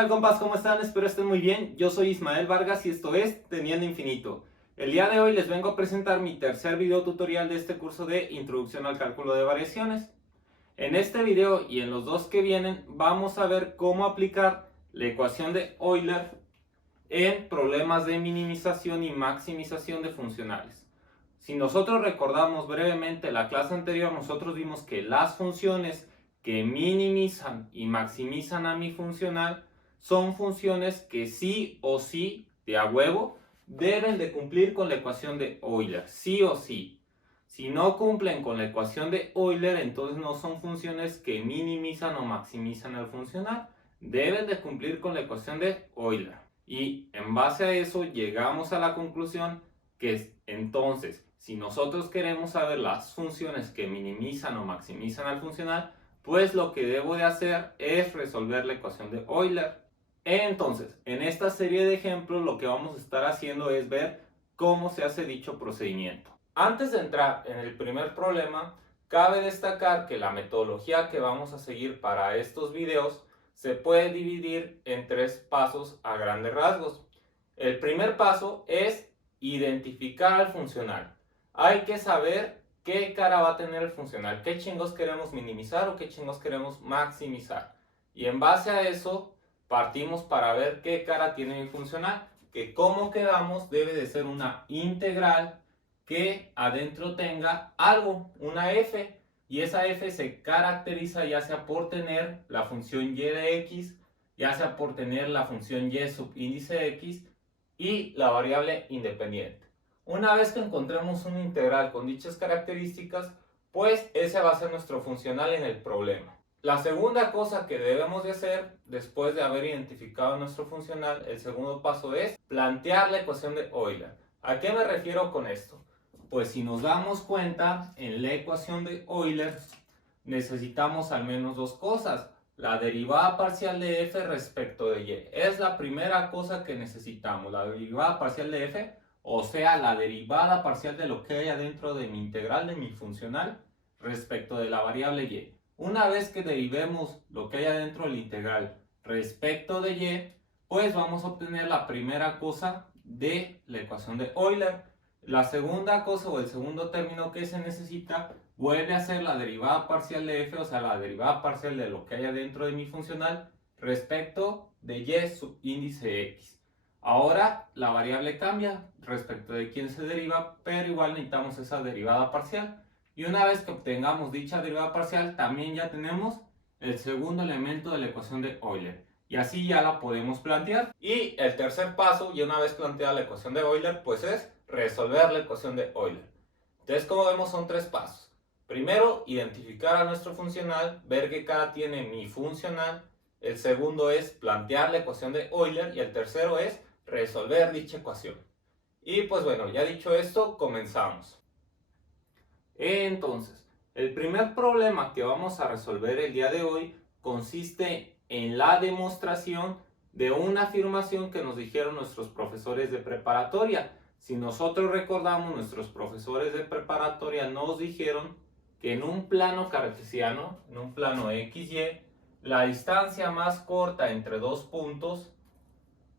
tal, compas? ¿Cómo están? Espero estén muy bien. Yo soy Ismael Vargas y esto es Teniendo Infinito. El día de hoy les vengo a presentar mi tercer video tutorial de este curso de Introducción al Cálculo de Variaciones. En este video y en los dos que vienen vamos a ver cómo aplicar la ecuación de Euler en problemas de minimización y maximización de funcionales. Si nosotros recordamos brevemente la clase anterior, nosotros vimos que las funciones que minimizan y maximizan a mi funcional son funciones que sí o sí, de a huevo, deben de cumplir con la ecuación de Euler, sí o sí. Si no cumplen con la ecuación de Euler, entonces no son funciones que minimizan o maximizan el funcional. Deben de cumplir con la ecuación de Euler. Y en base a eso llegamos a la conclusión que entonces, si nosotros queremos saber las funciones que minimizan o maximizan al funcional, pues lo que debo de hacer es resolver la ecuación de Euler. Entonces, en esta serie de ejemplos lo que vamos a estar haciendo es ver cómo se hace dicho procedimiento. Antes de entrar en el primer problema, cabe destacar que la metodología que vamos a seguir para estos videos se puede dividir en tres pasos a grandes rasgos. El primer paso es identificar al funcional. Hay que saber qué cara va a tener el funcional, qué chingos queremos minimizar o qué chingos queremos maximizar. Y en base a eso partimos para ver qué cara tiene mi funcional, que como quedamos debe de ser una integral que adentro tenga algo, una f, y esa f se caracteriza ya sea por tener la función y de x, ya sea por tener la función y subíndice x y la variable independiente. Una vez que encontremos una integral con dichas características, pues ese va a ser nuestro funcional en el problema. La segunda cosa que debemos de hacer después de haber identificado nuestro funcional, el segundo paso es plantear la ecuación de Euler. ¿A qué me refiero con esto? Pues si nos damos cuenta, en la ecuación de Euler necesitamos al menos dos cosas. La derivada parcial de f respecto de y. Es la primera cosa que necesitamos, la derivada parcial de f, o sea, la derivada parcial de lo que hay adentro de mi integral, de mi funcional, respecto de la variable y. Una vez que derivemos lo que hay adentro del integral respecto de y, pues vamos a obtener la primera cosa de la ecuación de Euler. La segunda cosa o el segundo término que se necesita vuelve a ser la derivada parcial de f, o sea, la derivada parcial de lo que hay adentro de mi funcional respecto de y subíndice x. Ahora la variable cambia respecto de quién se deriva, pero igual necesitamos esa derivada parcial. Y una vez que obtengamos dicha derivada parcial, también ya tenemos el segundo elemento de la ecuación de Euler. Y así ya la podemos plantear. Y el tercer paso, y una vez planteada la ecuación de Euler, pues es resolver la ecuación de Euler. Entonces, como vemos, son tres pasos. Primero, identificar a nuestro funcional, ver qué cara tiene mi funcional. El segundo es plantear la ecuación de Euler. Y el tercero es resolver dicha ecuación. Y pues bueno, ya dicho esto, comenzamos. Entonces, el primer problema que vamos a resolver el día de hoy consiste en la demostración de una afirmación que nos dijeron nuestros profesores de preparatoria. Si nosotros recordamos, nuestros profesores de preparatoria nos dijeron que en un plano cartesiano, en un plano XY, la distancia más corta entre dos puntos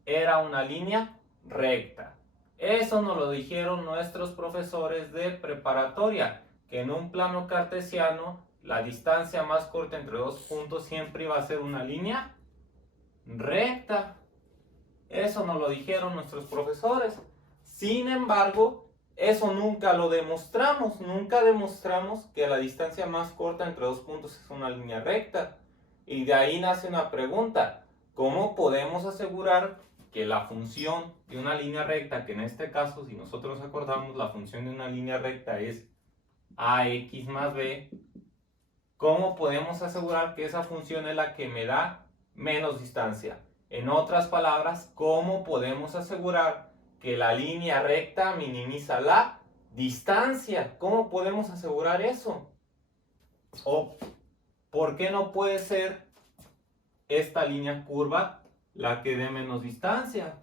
era una línea recta. Eso nos lo dijeron nuestros profesores de preparatoria, que en un plano cartesiano la distancia más corta entre dos puntos siempre iba a ser una línea recta. Eso nos lo dijeron nuestros profesores. Sin embargo, eso nunca lo demostramos. Nunca demostramos que la distancia más corta entre dos puntos es una línea recta. Y de ahí nace una pregunta. ¿Cómo podemos asegurar que la función de una línea recta, que en este caso, si nosotros acordamos, la función de una línea recta es ax más b, ¿cómo podemos asegurar que esa función es la que me da menos distancia? En otras palabras, ¿cómo podemos asegurar que la línea recta minimiza la distancia? ¿Cómo podemos asegurar eso? ¿O por qué no puede ser esta línea curva la que dé menos distancia?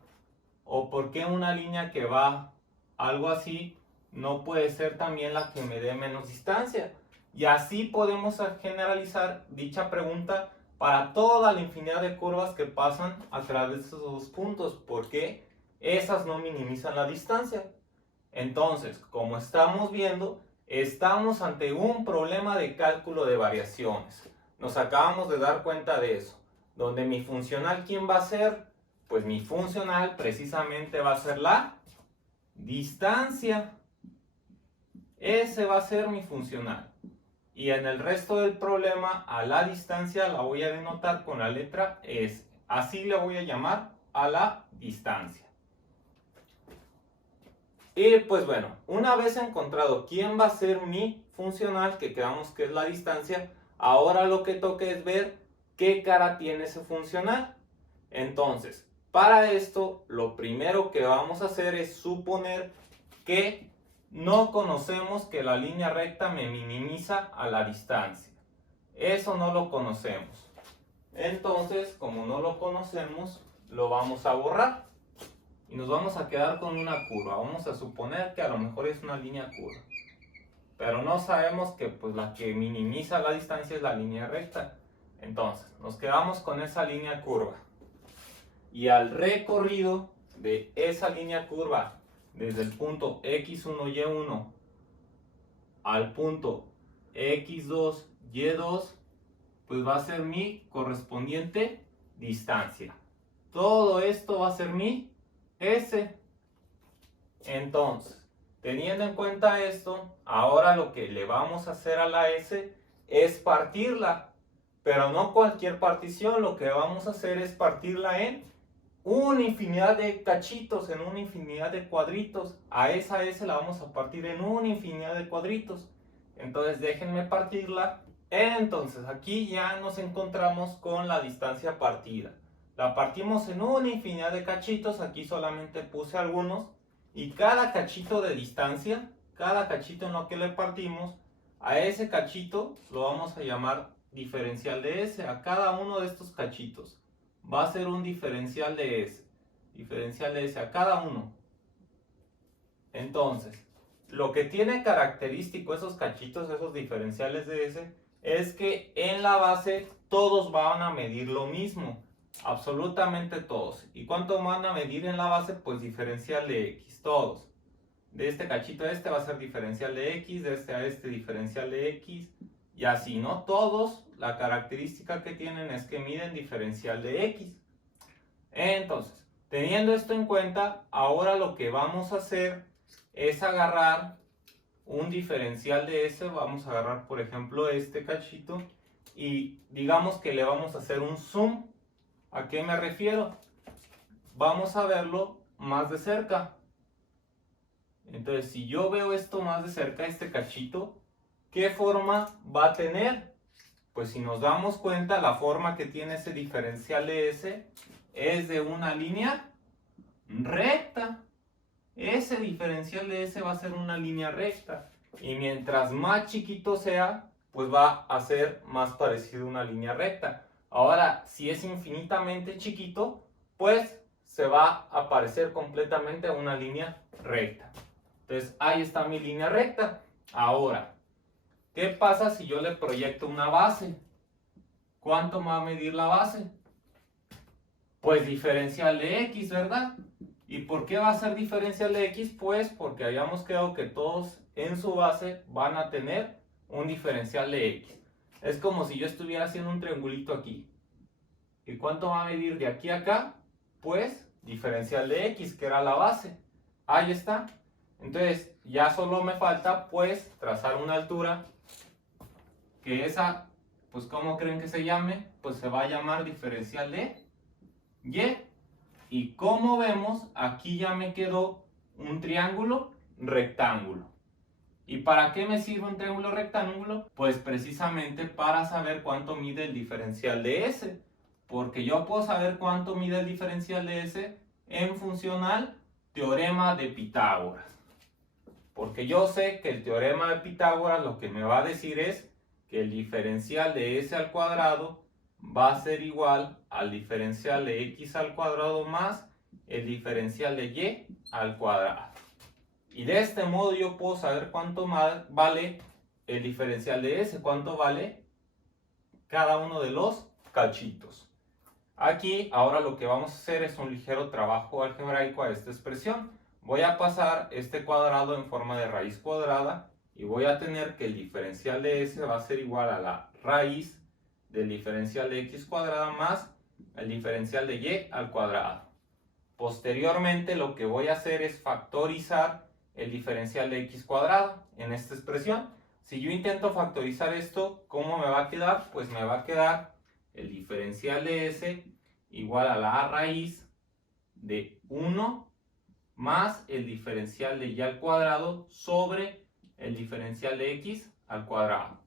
¿O por qué una línea que va algo así no puede ser también la que me dé menos distancia? Y así podemos generalizar dicha pregunta para toda la infinidad de curvas que pasan a través de esos dos puntos, porque esas no minimizan la distancia. Entonces, como estamos viendo, estamos ante un problema de cálculo de variaciones. Nos acabamos de dar cuenta de eso. Donde mi funcional, ¿quién va a ser? Pues mi funcional precisamente va a ser la distancia. Ese va a ser mi funcional. Y en el resto del problema, a la distancia la voy a denotar con la letra S. Así le voy a llamar a la distancia. Y pues bueno, una vez encontrado quién va a ser mi funcional, que quedamos que es la distancia, ahora lo que toca es ver qué cara tiene ese funcional. Entonces, para esto, lo primero que vamos a hacer es suponer que no conocemos que la línea recta me minimiza a la distancia. Eso no lo conocemos. Entonces, como no lo conocemos, lo vamos a borrar. Y nos vamos a quedar con una curva. Vamos a suponer que a lo mejor es una línea curva. Pero no sabemos que pues, la que minimiza la distancia es la línea recta. Entonces, nos quedamos con esa línea curva. Y al recorrido de esa línea curva, desde el punto x1, y1 al punto x2, y2, pues va a ser mi correspondiente distancia. Todo esto va a ser mi S. Entonces, teniendo en cuenta esto, ahora lo que le vamos a hacer a la S es partirla. Pero no cualquier partición, lo que vamos a hacer es partirla en una infinidad de cachitos, en una infinidad de cuadritos. A esa S la vamos a partir en una infinidad de cuadritos. Entonces déjenme partirla. Entonces aquí ya nos encontramos con la distancia partida. La partimos en una infinidad de cachitos. Aquí solamente puse algunos. Y cada cachito de distancia, cada cachito en lo que le partimos, a ese cachito lo vamos a llamar diferencial de S. A cada uno de estos cachitos va a ser un diferencial de S. Diferencial de S a cada uno. Entonces, lo que tiene característico esos cachitos, esos diferenciales de S, es que en la base todos van a medir lo mismo. Absolutamente todos. ¿Y cuánto van a medir en la base? Pues diferencial de X, todos. De este cachito a este va a ser diferencial de X, de este a este diferencial de X, y así, ¿no? Todos, la característica que tienen es que miden diferencial de X. Entonces, teniendo esto en cuenta, ahora lo que vamos a hacer es agarrar un diferencial de S. Vamos a agarrar, por ejemplo, este cachito y digamos que le vamos a hacer un zoom. ¿A qué me refiero? Vamos a verlo más de cerca. Entonces, si yo veo esto más de cerca, este cachito, ¿qué forma va a tener? Pues si nos damos cuenta, la forma que tiene ese diferencial de S es de una línea recta. Ese diferencial de S va a ser una línea recta. Y mientras más chiquito sea, pues va a ser más parecido a una línea recta. Ahora, si es infinitamente chiquito, pues se va a parecer completamente a una línea recta. Entonces, ahí está mi línea recta. Ahora, ¿qué pasa si yo le proyecto una base? ¿Cuánto va a medir la base? Pues diferencial de X, ¿verdad? ¿Y por qué va a ser diferencial de X? Pues porque habíamos quedado que todos en su base van a tener un diferencial de X. Es como si yo estuviera haciendo un triangulito aquí. ¿Y cuánto va a medir de aquí a acá? Pues diferencial de X, que era la base. Ahí está. Entonces ya solo me falta pues trazar una altura, que esa, pues ¿cómo creen que se llame? Pues se va a llamar diferencial de Y. Y como vemos, aquí ya me quedó un triángulo rectángulo. ¿Y para qué me sirve un triángulo rectángulo? Pues precisamente para saber cuánto mide el diferencial de S. Porque yo puedo saber cuánto mide el diferencial de S en función al teorema de Pitágoras. Porque yo sé que el teorema de Pitágoras lo que me va a decir es que el diferencial de S al cuadrado va a ser igual al diferencial de X al cuadrado más el diferencial de Y al cuadrado. Y de este modo yo puedo saber cuánto vale el diferencial de S, cuánto vale cada uno de los cachitos. Aquí ahora lo que vamos a hacer es un ligero trabajo algebraico a esta expresión. Voy a pasar este cuadrado en forma de raíz cuadrada y voy a tener que el diferencial de s va a ser igual a la raíz del diferencial de x cuadrada más el diferencial de y al cuadrado. Posteriormente lo que voy a hacer es factorizar el diferencial de x cuadrada en esta expresión. Si yo intento factorizar esto, ¿cómo me va a quedar? Pues me va a quedar el diferencial de s igual a la raíz de 1 más el diferencial de y al cuadrado sobre el diferencial de x al cuadrado.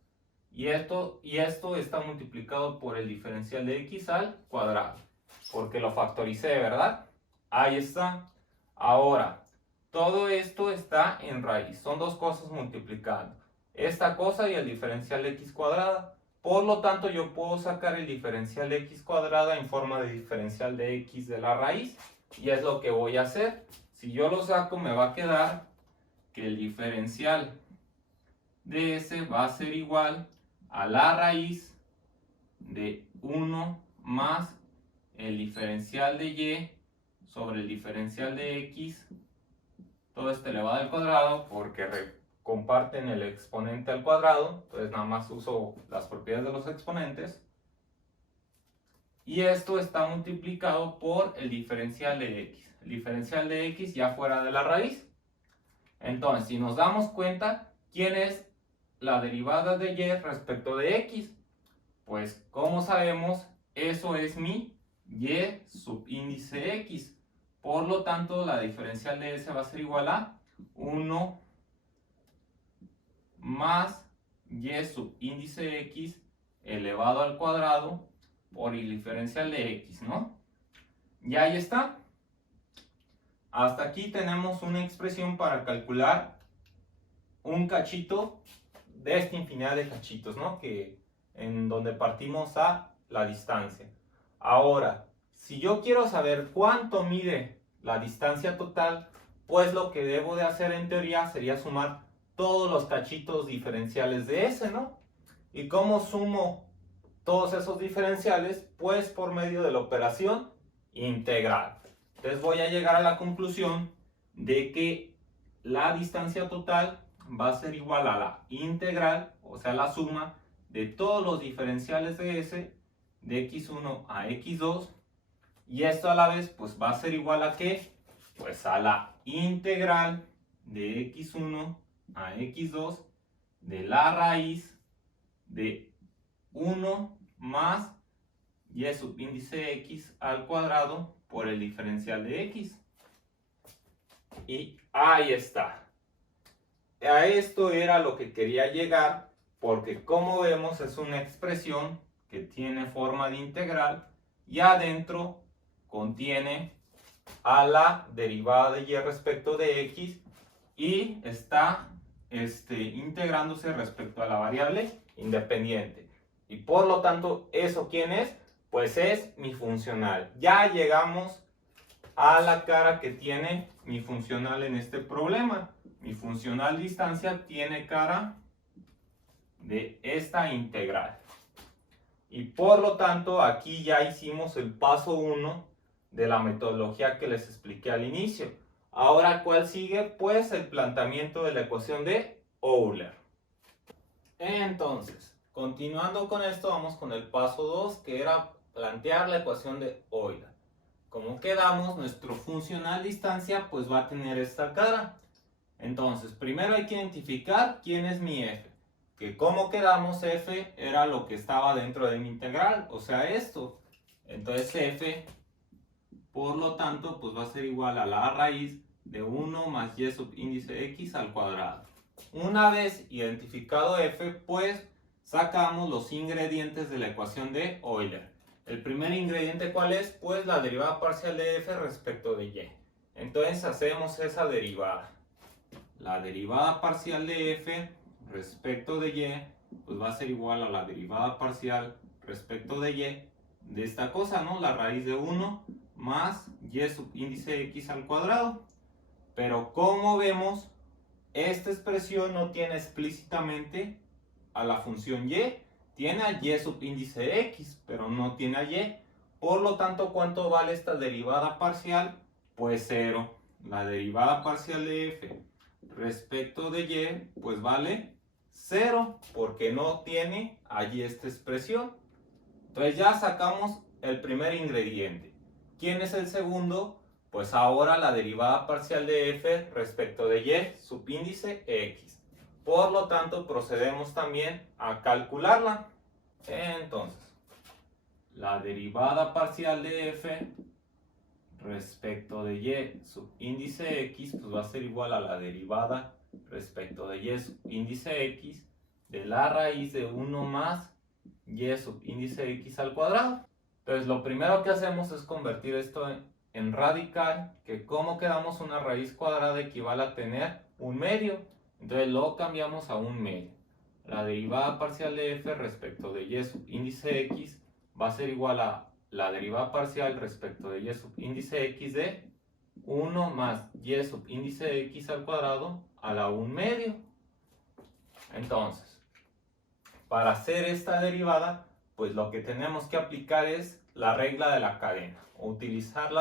Y esto está multiplicado por el diferencial de x al cuadrado, porque lo factoricé, ¿verdad? Ahí está. Ahora, todo esto está en raíz. Son dos cosas multiplicando. Esta cosa y el diferencial de x cuadrada. Por lo tanto, yo puedo sacar el diferencial de x cuadrada en forma de diferencial de x de la raíz. Y es lo que voy a hacer. Si yo lo saco, me va a quedar que el diferencial de s va a ser igual a la raíz de 1 más el diferencial de y sobre el diferencial de x, todo esto elevado al cuadrado, porque comparten el exponente al cuadrado, entonces nada más uso las propiedades de los exponentes. Y esto está multiplicado por el diferencial de x. El diferencial de x ya fuera de la raíz. Entonces, si nos damos cuenta, ¿quién es la derivada de y respecto de x? Pues, como sabemos, eso es mi y subíndice x. Por lo tanto, la diferencial de s va a ser igual a 1 más y subíndice x elevado al cuadrado por el diferencial de x, ¿no? Y ahí está. Hasta aquí tenemos una expresión para calcular un cachito de esta infinidad de cachitos, ¿no? En donde partimos a la distancia. Ahora, si yo quiero saber cuánto mide la distancia total, pues lo que debo de hacer en teoría sería sumar todos los cachitos diferenciales de S, ¿no? ¿Y cómo sumo todos esos diferenciales? Pues por medio de la operación integral. Entonces voy a llegar a la conclusión de que la distancia total va a ser igual a la integral, o sea, la suma de todos los diferenciales de S de x1 a x2, y esto a la vez pues va a ser igual a ¿qué? Pues a la integral de x1 a x2 de la raíz de 1 más y subíndice x al cuadrado por el diferencial de x. Y ahí está. A esto era lo que quería llegar, porque como vemos es una expresión que tiene forma de integral y adentro contiene a la derivada de y respecto de x y está integrándose respecto a la variable independiente. Y por lo tanto, ¿eso quién es? Pues es mi funcional. Ya llegamos a la cara que tiene mi funcional en este problema. Mi funcional distancia tiene cara de esta integral. Y por lo tanto, aquí ya hicimos el paso 1 de la metodología que les expliqué al inicio. Ahora, ¿cuál sigue? Pues el planteamiento de la ecuación de Euler. Entonces, continuando con esto, vamos con el paso 2, que era plantear la ecuación de Euler. Como quedamos, nuestro funcional distancia pues va a tener esta cara. Entonces, primero hay que identificar quién es mi f. Que como quedamos, f era lo que estaba dentro de mi integral, o sea, esto. Entonces, f, por lo tanto, pues va a ser igual a la raíz de 1 más y subíndice x al cuadrado. Una vez identificado f, pues sacamos los ingredientes de la ecuación de Euler. El primer ingrediente, ¿cuál es? Pues la derivada parcial de f respecto de y. Entonces hacemos esa derivada. La derivada parcial de f respecto de y, pues va a ser igual a la derivada parcial respecto de y de esta cosa, ¿no? La raíz de 1 más y subíndice x al cuadrado. Pero como vemos, esta expresión no tiene explícitamente a la función y, tiene a y subíndice x, pero no tiene a y. Por lo tanto, ¿cuánto vale esta derivada parcial? Pues 0. La derivada parcial de f respecto de y, pues vale 0, porque no tiene allí esta expresión. Entonces ya sacamos el primer ingrediente. ¿Quién es el segundo? Pues ahora la derivada parcial de f respecto de y subíndice x. Por lo tanto, procedemos también a calcularla. Entonces, la derivada parcial de f respecto de y subíndice x, pues va a ser igual a la derivada respecto de y subíndice x de la raíz de 1 más y subíndice x al cuadrado. Entonces lo primero que hacemos es convertir esto en radical, que como quedamos una raíz cuadrada equivale a tener un medio. Entonces lo cambiamos a un medio. La derivada parcial de f respecto de y subíndice x va a ser igual a la derivada parcial respecto de y subíndice x de 1 más y subíndice x al cuadrado a la 1 medio. Entonces, para hacer esta derivada, pues lo que tenemos que aplicar es la regla de la cadena, o utilizar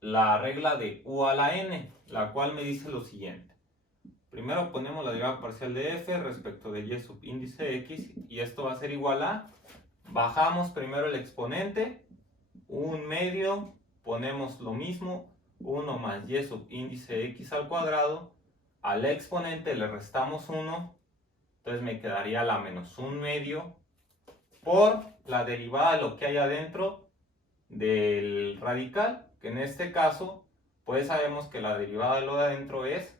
la regla de u a la n, la cual me dice lo siguiente. Primero ponemos la derivada parcial de f respecto de y subíndice x, y esto va a ser igual a, bajamos primero el exponente, 1 medio, ponemos lo mismo, 1 más y subíndice x al cuadrado, al exponente le restamos 1, entonces me quedaría la menos 1 medio por la derivada de lo que hay adentro del radical, que en este caso, pues sabemos que la derivada de lo de adentro es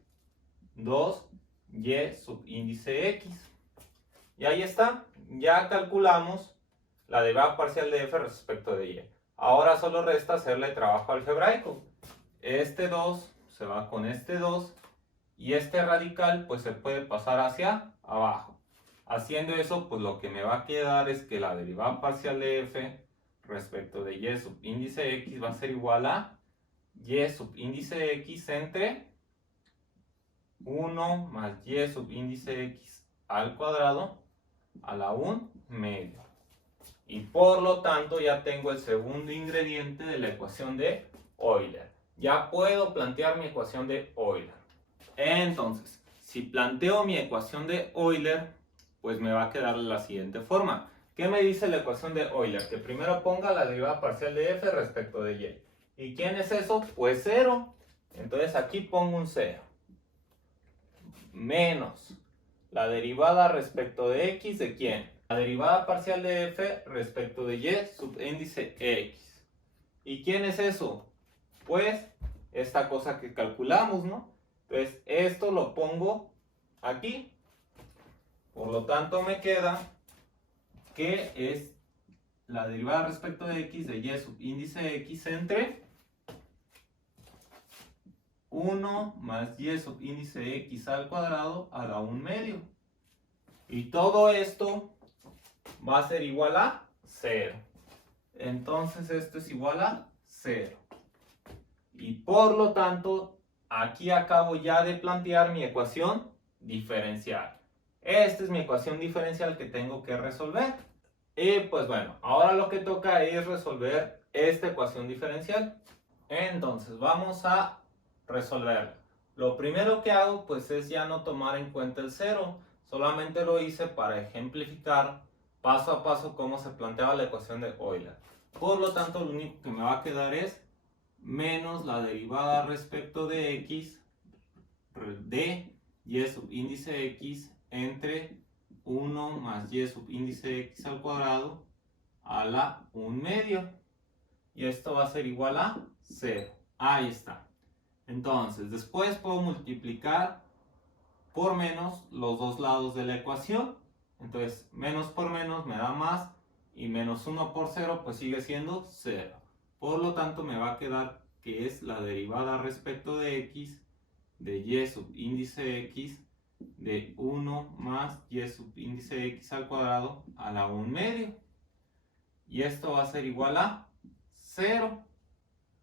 2y subíndice x. Y ahí está, ya calculamos la derivada parcial de f respecto de y. Ahora solo resta hacerle trabajo algebraico. Este 2 se va con este 2 y este radical pues se puede pasar hacia abajo. Haciendo eso, pues lo que me va a quedar es que la derivada parcial de f respecto de y subíndice x va a ser igual a y subíndice x entre 1 más y subíndice x al cuadrado a la 1 medio. Y por lo tanto ya tengo el segundo ingrediente de la ecuación de Euler. Ya puedo plantear mi ecuación de Euler. Entonces, si planteo mi ecuación de Euler, pues me va a quedar de la siguiente forma. ¿Qué me dice la ecuación de Euler? Que primero ponga la derivada parcial de f respecto de y. ¿Y quién es eso? Pues 0. Entonces aquí pongo un 0. Menos la derivada respecto de x, ¿de quién? La derivada parcial de f respecto de y subíndice x. ¿Y quién es eso? Pues esta cosa que calculamos, ¿no? Entonces esto lo pongo aquí. Por lo tanto me queda que es la derivada respecto de x de y subíndice x entre 1 más y subíndice x al cuadrado a la 1 medio. Y todo esto va a ser igual a 0. Entonces esto es igual a 0. Y por lo tanto, aquí acabo ya de plantear mi ecuación diferencial. Esta es mi ecuación diferencial que tengo que resolver. Y pues bueno, ahora lo que toca es resolver esta ecuación diferencial. Entonces vamos a resolverla. Lo primero que hago pues es ya no tomar en cuenta el 0. Solamente lo hice para ejemplificar paso a paso cómo se planteaba la ecuación de Euler. Por lo tanto, lo único que me va a quedar es menos la derivada respecto de x de y subíndice x entre 1 más y subíndice x al cuadrado a la 1 medio. Y esto va a ser igual a 0. Ahí está. Entonces, después puedo multiplicar por menos los dos lados de la ecuación. Entonces, menos por menos me da más y menos 1 por 0 pues sigue siendo 0. Por lo tanto, me va a quedar que es la derivada respecto de x de y subíndice x de 1 más y subíndice x al cuadrado a la 1 medio. Y esto va a ser igual a 0.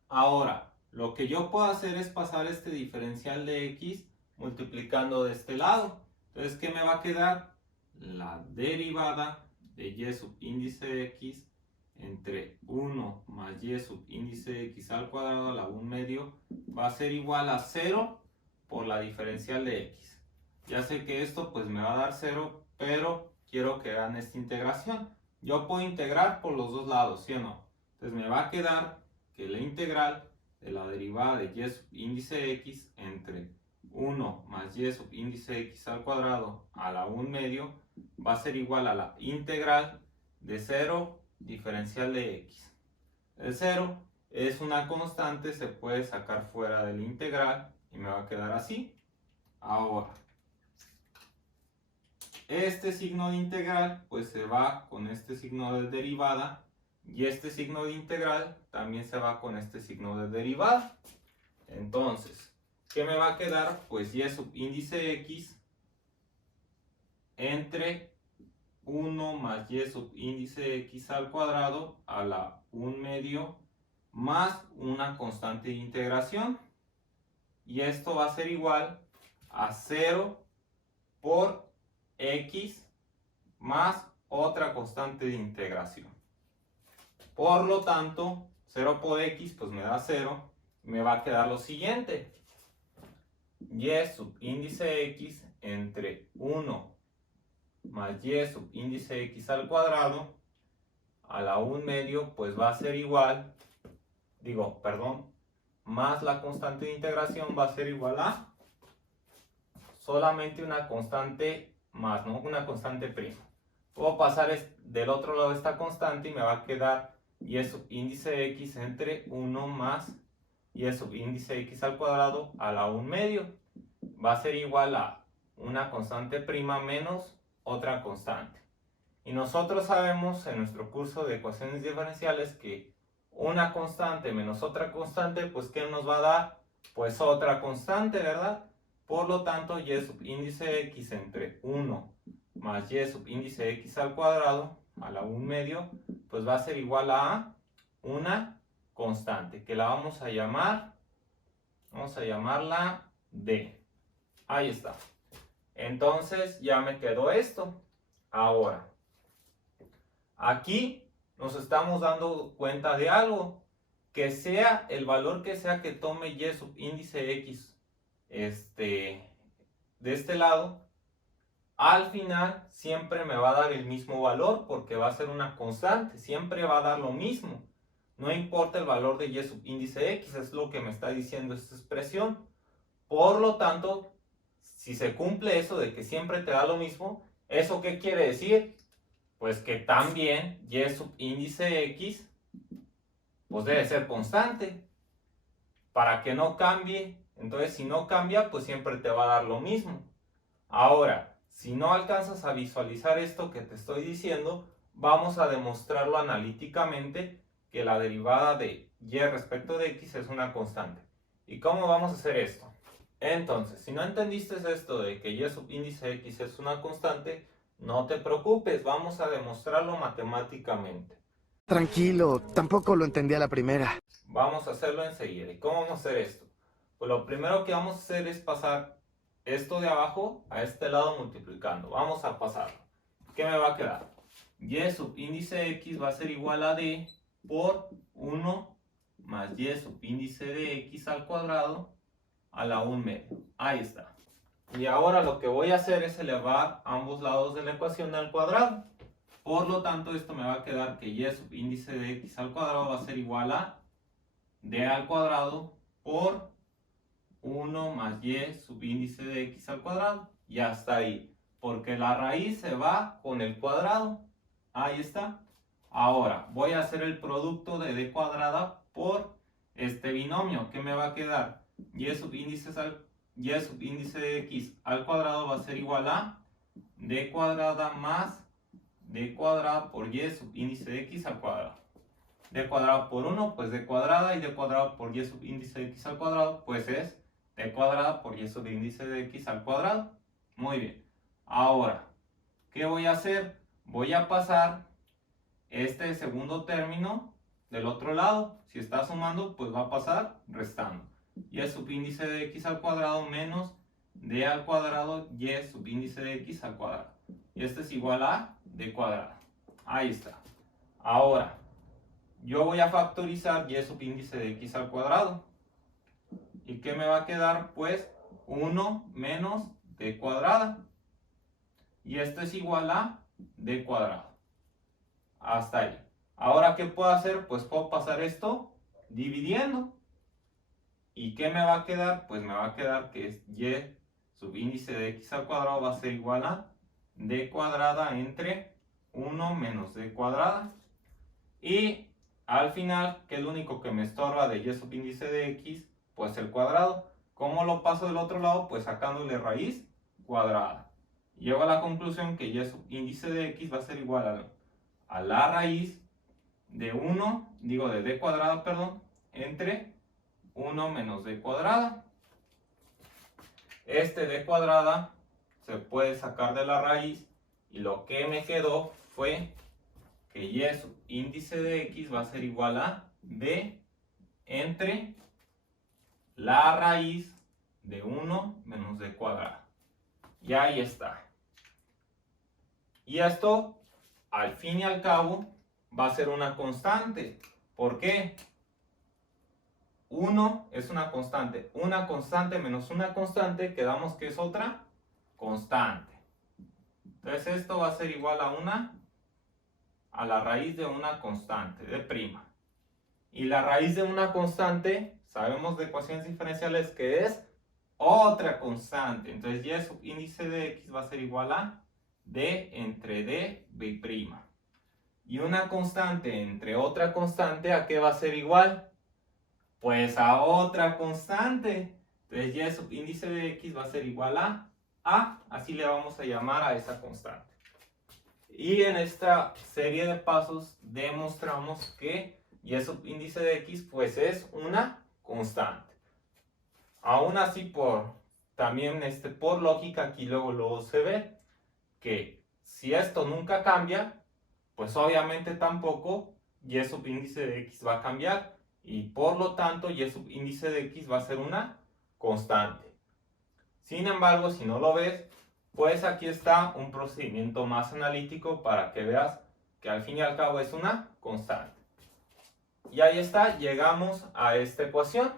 Ahora, lo que yo puedo hacer es pasar este diferencial de x multiplicando de este lado. Entonces, ¿qué me va a quedar? La derivada de y subíndice de x entre 1 más y subíndice de x al cuadrado a la 1 medio va a ser igual a 0 por la diferencial de x. Ya sé que esto pues me va a dar 0, pero quiero que hagan esta integración. Yo puedo integrar por los dos lados, ¿sí o no? Entonces me va a quedar que la integral de la derivada de y subíndice de x entre 1 más y subíndice de x al cuadrado a la 1 medio va a ser igual a la integral de 0 diferencial de x. El 0 es una constante, se puede sacar fuera de la integral y me va a quedar así. Ahora, este signo de integral pues se va con este signo de derivada y este signo de integral también se va con este signo de derivada. Entonces, ¿qué me va a quedar? Pues y subíndice de x entre 1 más y subíndice de x al cuadrado a la 1 medio más una constante de integración. Y esto va a ser igual a 0 por x más otra constante de integración. Por lo tanto, 0 por x pues me da 0. Y me va a quedar lo siguiente. Y subíndice de x entre 1 más y subíndice de x al cuadrado a la 1 medio pues va a ser igual, más la constante de integración va a ser igual a solamente una constante más, ¿no? Una constante prima. Puedo pasar del otro lado esta constante y me va a quedar y subíndice de x entre 1 más y subíndice de x al cuadrado a la 1 medio. Va a ser igual a una constante prima menos otra constante. Y nosotros sabemos en nuestro curso de ecuaciones diferenciales que una constante menos otra constante, pues ¿qué nos va a dar? Pues otra constante, ¿verdad? Por lo tanto, y subíndice de x entre 1 más y subíndice de x al cuadrado a la 1 medio, pues va a ser igual a una constante, que la vamos a llamarla D. Ahí está. Entonces ya me quedó esto. Ahora, aquí nos estamos dando cuenta de algo. Que sea el valor que sea que tome y subíndice de x de este lado, al final siempre me va a dar el mismo valor porque va a ser una constante. Siempre va a dar lo mismo. No importa el valor de y subíndice de x, es lo que me está diciendo esta expresión. Por lo tanto, si se cumple eso de que siempre te da lo mismo, ¿eso qué quiere decir? Pues que también y subíndice de x pues debe ser constante para que no cambie. Entonces, si no cambia, pues siempre te va a dar lo mismo. Ahora, si no alcanzas a visualizar esto que te estoy diciendo, vamos a demostrarlo analíticamente que la derivada de y respecto de x es una constante. ¿Y cómo vamos a hacer esto? Entonces, si no entendiste esto de que y subíndice de x es una constante, no te preocupes, vamos a demostrarlo matemáticamente. Tranquilo, tampoco lo entendí a la primera. Vamos a hacerlo enseguida. ¿Y cómo vamos a hacer esto? Pues lo primero que vamos a hacer es pasar esto de abajo a este lado multiplicando. Vamos a pasarlo. ¿Qué me va a quedar? Y subíndice de x va a ser igual a d por 1 más y subíndice de x al cuadrado a la 1 medio. Ahí está. Y ahora lo que voy a hacer es elevar ambos lados de la ecuación al cuadrado. Por lo tanto, esto me va a quedar que y subíndice de x al cuadrado va a ser igual a d al cuadrado por 1 más y subíndice de x al cuadrado. Y hasta ahí. Porque la raíz se va con el cuadrado. Ahí está. Ahora voy a hacer el producto de d cuadrada por este binomio. ¿Qué me va a quedar? Y subíndice de x al cuadrado va a ser igual a d cuadrada más d cuadrada por y subíndice de x al cuadrado. D cuadrado por 1, pues d cuadrada, y d cuadrado por y subíndice de x al cuadrado, pues es d cuadrada por y subíndice de x al cuadrado. Muy bien. Ahora, ¿qué voy a hacer? Voy a pasar este segundo término del otro lado. Si está sumando, pues va a pasar restando. Y subíndice de x al cuadrado menos d al cuadrado y subíndice de x al cuadrado. Y este es igual a d cuadrado. Ahí está. Ahora, yo voy a factorizar y subíndice de x al cuadrado. ¿Y qué me va a quedar? Pues 1 menos d cuadrada. Y esto es igual a d cuadrado. Hasta ahí. Ahora, ¿qué puedo hacer? Pues puedo pasar esto dividiendo. ¿Y qué me va a quedar? Pues me va a quedar que es y subíndice de x al cuadrado va a ser igual a d cuadrada entre 1 menos d cuadrada. Y al final, ¿qué es lo único que me estorba de y subíndice de x? Pues el cuadrado. ¿Cómo lo paso del otro lado? Pues sacándole raíz cuadrada. Llego a la conclusión que y subíndice de x va a ser igual a la raíz de 1, digo de d cuadrada, perdón, entre 1 menos d cuadrada. Este d cuadrada se puede sacar de la raíz y lo que me quedó fue que y subíndice de x va a ser igual a b entre la raíz de 1 menos d cuadrada. Y ahí está. Y esto, al fin y al cabo, va a ser una constante. ¿Por qué? 1 es una constante. Una constante menos una constante, quedamos que es otra constante. Entonces esto va a ser igual a la raíz de una constante, de prima. Y la raíz de una constante, sabemos de ecuaciones diferenciales que es otra constante. Entonces y subíndice de x va a ser igual a d entre d b'. Y una constante entre otra constante, ¿a qué va a ser igual? Pues a otra constante. Entonces y subíndice de x va a ser igual a, así le vamos a llamar a esa constante. Y en esta serie de pasos demostramos que y subíndice de x pues es una constante. Aún así, también por lógica, aquí luego se ve que si esto nunca cambia, pues obviamente tampoco y subíndice de x va a cambiar. Y por lo tanto, y subíndice de x va a ser una constante. Sin embargo, si no lo ves, pues aquí está un procedimiento más analítico para que veas que al fin y al cabo es una constante. Y ahí está, llegamos a esta ecuación.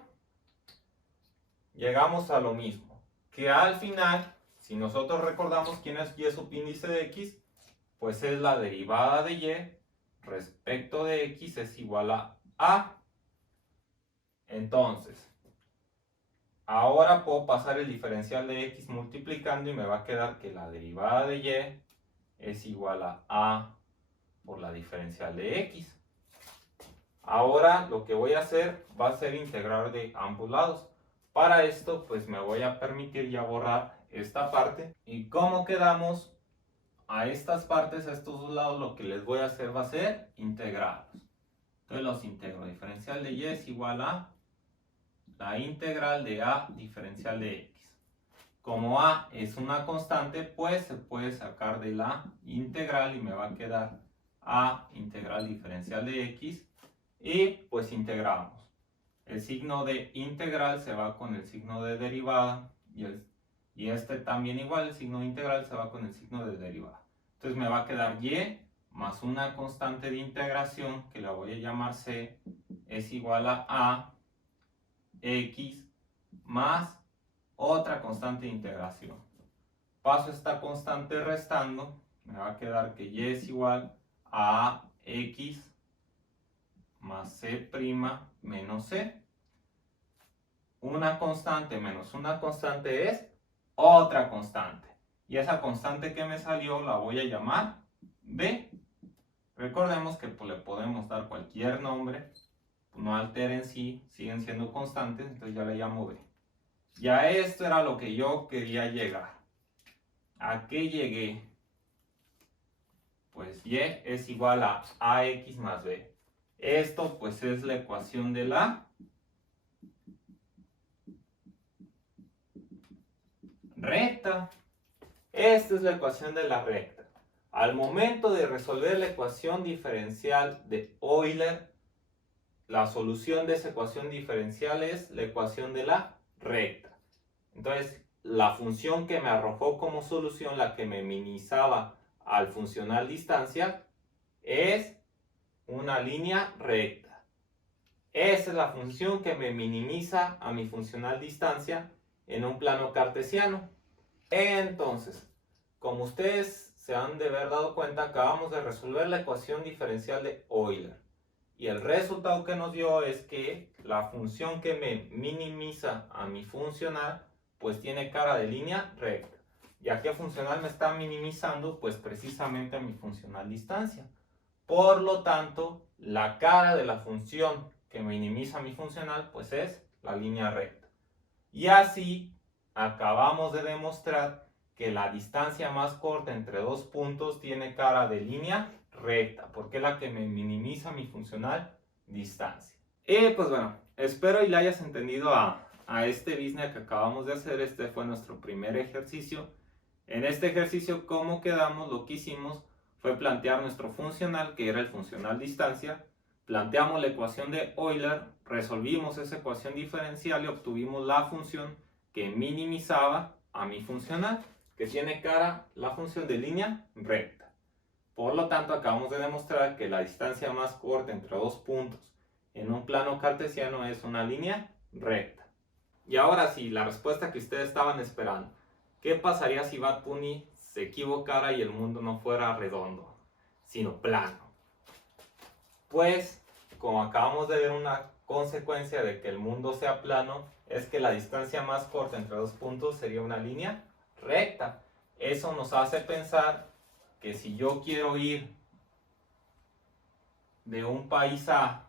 Llegamos a lo mismo. Que al final, si nosotros recordamos quién es y subíndice de x, pues es la derivada de y respecto de x es igual a. Entonces, ahora puedo pasar el diferencial de x multiplicando y me va a quedar que la derivada de y es igual a por la diferencial de x. Ahora lo que voy a hacer va a ser integrar de ambos lados. Para esto pues me voy a permitir ya borrar esta parte. Y como quedamos a estas partes, a estos dos lados, lo que les voy a hacer va a ser integrarlos. Entonces los integro. Diferencial de y es igual a la integral de a diferencial de x. Como a es una constante, pues se puede sacar de la integral y me va a quedar a integral diferencial de x. Y pues integramos. El signo de integral se va con el signo de derivada y este también igual, el signo de integral se va con el signo de derivada. Entonces me va a quedar y más una constante de integración que la voy a llamar c es igual a x más otra constante de integración. Paso esta constante restando, me va a quedar que y es igual a x más c' menos c. Una constante menos una constante es otra constante. Y esa constante que me salió la voy a llamar b. Recordemos que pues, le podemos dar cualquier nombre. No alteren sí, siguen siendo constantes, entonces ya le llamo b. Ya esto era lo que yo quería llegar. ¿A qué llegué? Pues y es igual a ax más b. Esto pues es la ecuación de la recta. Esta es la ecuación de la recta. Al momento de resolver la ecuación diferencial de Euler, la solución de esa ecuación diferencial es la ecuación de la recta. Entonces, la función que me arrojó como solución, la que me minimizaba al funcional distancia, es una línea recta. Esa es la función que me minimiza a mi funcional distancia en un plano cartesiano. Entonces, como ustedes se han de haber dado cuenta, acabamos de resolver la ecuación diferencial de Euler. Y el resultado que nos dio es que la función que me minimiza a mi funcional, pues tiene cara de línea recta. ¿Y a qué funcional me está minimizando? Pues precisamente a mi funcional distancia. Por lo tanto, la cara de la función que minimiza mi funcional, pues es la línea recta. Y así acabamos de demostrar que la distancia más corta entre dos puntos tiene cara de línea recta, porque es la que me minimiza mi funcional distancia. Pues bueno, espero y le hayas entendido a este business que acabamos de hacer. Este fue nuestro primer ejercicio. En este ejercicio, ¿cómo quedamos? Lo que hicimos fue plantear nuestro funcional, que era el funcional distancia. Planteamos la ecuación de Euler, resolvimos esa ecuación diferencial y obtuvimos la función que minimizaba a mi funcional, que tiene cara la función de línea recta. Por lo tanto, acabamos de demostrar que la distancia más corta entre dos puntos en un plano cartesiano es una línea recta. Y ahora sí, la respuesta que ustedes estaban esperando. ¿Qué pasaría si Bad Bunny se equivocara y el mundo no fuera redondo, sino plano? Pues, como acabamos de ver, una consecuencia de que el mundo sea plano es que la distancia más corta entre dos puntos sería una línea recta. Eso nos hace pensar que si yo quiero ir de un país A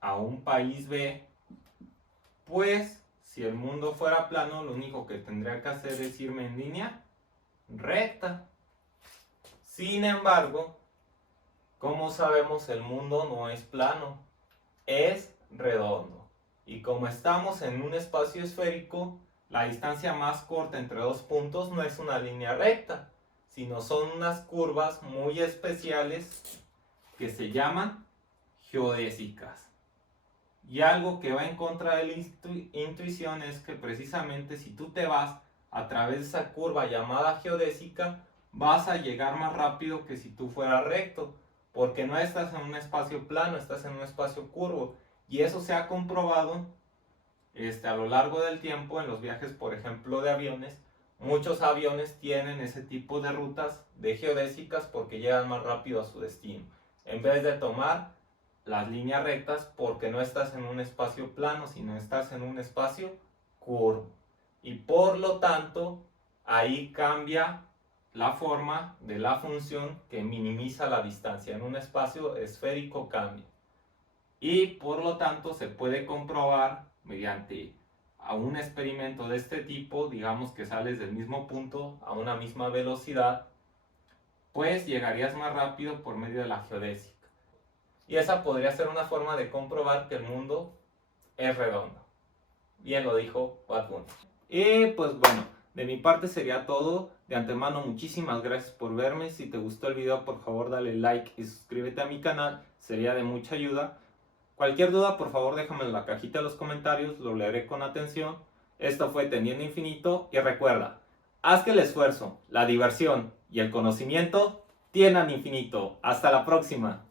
a un país B, pues si el mundo fuera plano, lo único que tendría que hacer es irme en línea recta. Sin embargo, como sabemos, el mundo no es plano, es redondo. Y como estamos en un espacio esférico, la distancia más corta entre dos puntos no es una línea recta, sino son unas curvas muy especiales que se llaman geodésicas. Y algo que va en contra de la intuición es que precisamente si tú te vas a través de esa curva llamada geodésica, vas a llegar más rápido que si tú fueras recto, porque no estás en un espacio plano, estás en un espacio curvo. Y eso se ha comprobado a lo largo del tiempo en los viajes, por ejemplo, de aviones. Muchos aviones tienen ese tipo de rutas de geodésicas porque llegan más rápido a su destino, en vez de tomar las líneas rectas, porque no estás en un espacio plano, sino estás en un espacio curvo. Y por lo tanto, ahí cambia la forma de la función que minimiza la distancia. En un espacio esférico cambia. Y por lo tanto se puede comprobar mediante a un experimento de este tipo, digamos que sales del mismo punto a una misma velocidad, pues llegarías más rápido por medio de la geodésica. Y esa podría ser una forma de comprobar que el mundo es redondo. Bien lo dijo Bad Bunny. Y pues bueno, de mi parte sería todo. De antemano, muchísimas gracias por verme. Si te gustó el video, por favor dale like y suscríbete a mi canal, sería de mucha ayuda. Cualquier duda, por favor déjame en la cajita de los comentarios, lo leeré con atención. Esto fue Teniendo Infinito y recuerda, haz que el esfuerzo, la diversión y el conocimiento tiendan infinito. Hasta la próxima.